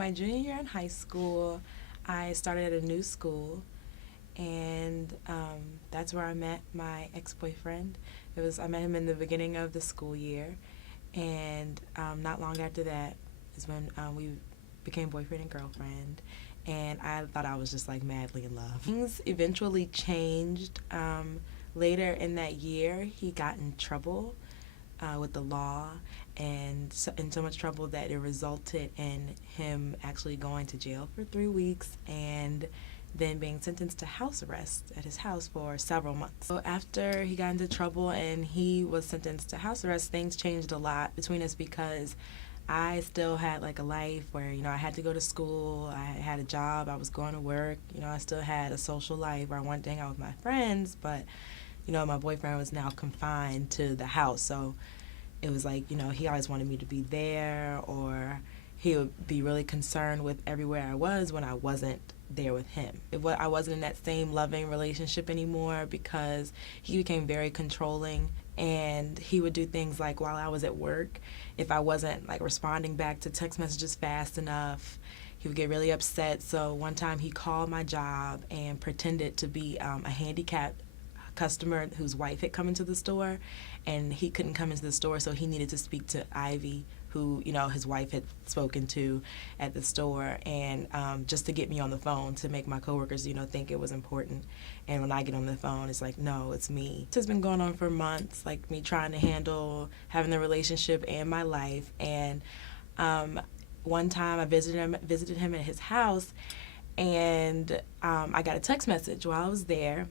My junior year in high school, I started at a new school, and that's where I met my ex-boyfriend. I met him in the beginning of the school year, and not long after that is when we became boyfriend and girlfriend, and I thought I was just like madly in love. Things eventually changed. Later in that year, he got in trouble with the law, and in so much trouble that it resulted in him actually going to jail for 3 weeks and then being sentenced to house arrest at his house for several months. So after he got into trouble and he was sentenced to house arrest, things changed a lot between us because I still had like a life where, I had to go to school, I had a job, I was going to work, I still had a social life where I wanted to hang out with my friends, but, my boyfriend was now confined to the house. So it was like, he always wanted me to be there, or he would be really concerned with everywhere I was when I wasn't there with him. I wasn't in that same loving relationship anymore because he became very controlling, and he would do things like while I was at work, if I wasn't like responding back to text messages fast enough, he would get really upset. So one time he called my job and pretended to be a handicapped customer whose wife had come into the store, and he couldn't come into the store, so he needed to speak to Ivy, who his wife had spoken to at the store, and just to get me on the phone to make my coworkers think it was important. And when I get on the phone, it's like, no, it's me. This has been going on for months, like me trying to handle having the relationship and my life. And one time I visited him at his house, and I got a text message while I was there,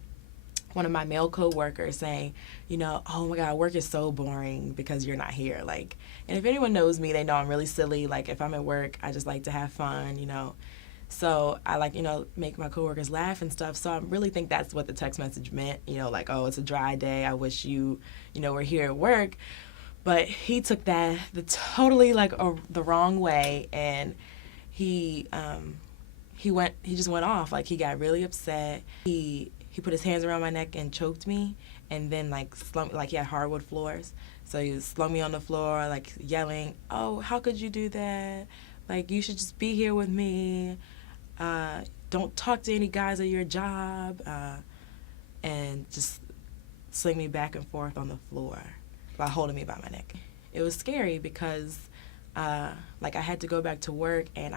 one of my male co-workers saying, oh my God, work is so boring because you're not here. Like, and if anyone knows me, they know I'm really silly. Like, if I'm at work, I just like to have fun, So I like, make my coworkers laugh and stuff. So I really think that's what the text message meant, like, oh, it's a dry day. I wish you, were here at work. But he took that totally like the wrong way, and he just went off. Like, he got really upset. He put his hands around my neck and choked me, and then he had hardwood floors, so he slung me on the floor, like yelling, "Oh, how could you do that? Like, you should just be here with me. Don't talk to any guys at your job," and just sling me back and forth on the floor while holding me by my neck. It was scary because I had to go back to work, and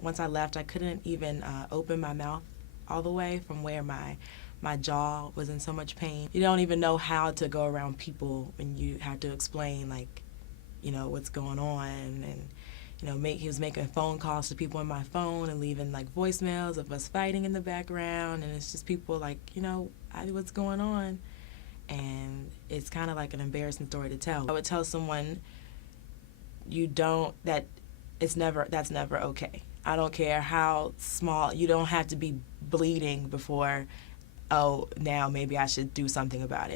once I left, I couldn't even open my mouth all the way from where my jaw was in so much pain. You don't even know how to go around people when you have to explain, like, what's going on. And, he was making phone calls to people on my phone and leaving, like, voicemails of us fighting in the background. And it's just people like, what's going on? And it's kind of like an embarrassing story to tell. I would tell someone, that's never okay. I don't care how small, you don't have to be bleeding before, oh, now maybe I should do something about it.